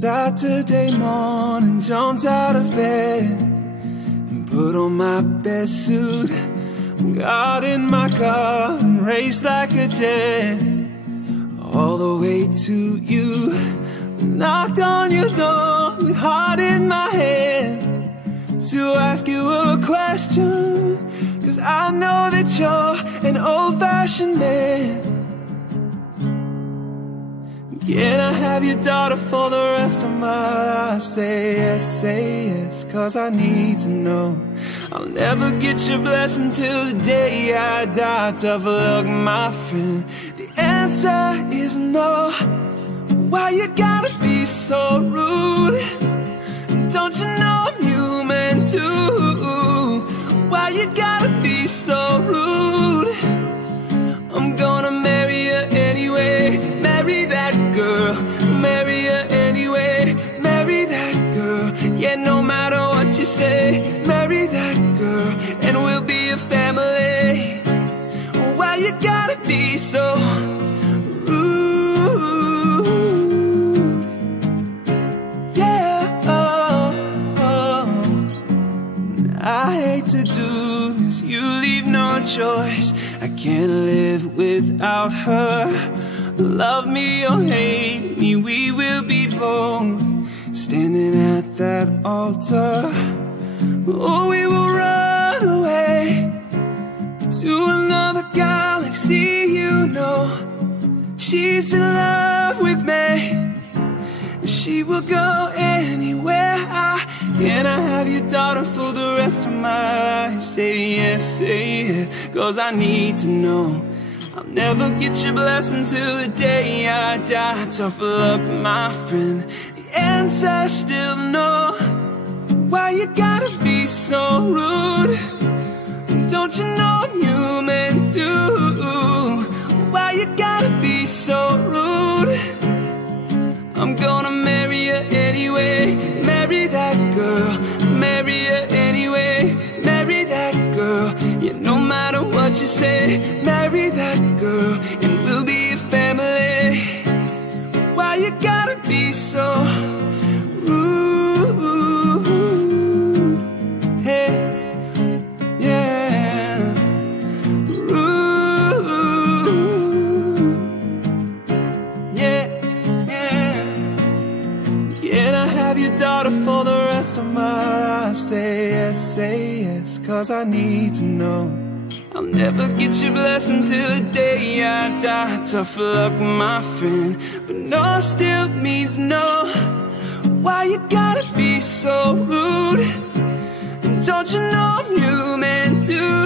Saturday morning, jumped out of bed and put on my best suit. Got in my car and raced like a jet all the way to you. Knocked on your door with heart in my hand to ask you a question, 'cause I know that you're an old-fashioned man. Can I have your daughter for the rest of my life? Say yes, 'cause I need to know. I'll never get your blessing till the day I die. Tough luck, my friend, the answer is no. Why you gotta be so rude? Don't you know I'm human too? Why you gotta be so rude? I'm gonna marry her anyway. Marry that girl, marry her anyway. Marry that girl, yeah, no matter what you say. Marry that girl, and we'll be a family. Why you gotta be so rude? Yeah, I hate to do this, you leave no choice. I can't live without her. Love me or hate me, we will be both standing at that altar. Or we will run away to another galaxy, you know. She's in love with me, she will go anywhere. Can I have your daughter for the rest of my life? Say yes, 'cause I need to know. I'll never get your blessing till the day I die. Tough luck, my friend, the answer still no. Why you gotta be so rude? Don't you know I'm human too? Why you gotta be so rude? I'm gonna marry her anyway. Marry that girl, marry her anyway. Marry that girl, yeah, no matter what you say. Marry that girl, and we'll be a family. Why you gotta be so rude? Hey, yeah, rude. Yeah, yeah. Can I have your daughter for the rest of my life? Say yes, 'cause I need to know. I'll never get your blessing till the day I die. Tough luck, my friend, but no still means no. Why you gotta be so rude? And don't you know I'm human too?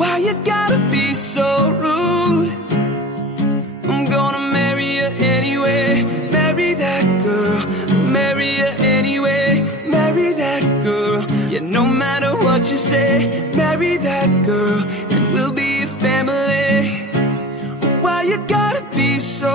Why you gotta be so rude? I'm gonna marry her anyway. Marry that girl, marry her anyway. Marry that girl, yeah, no matter what you say. Marry that girl, and we'll be a family. Why you gotta be so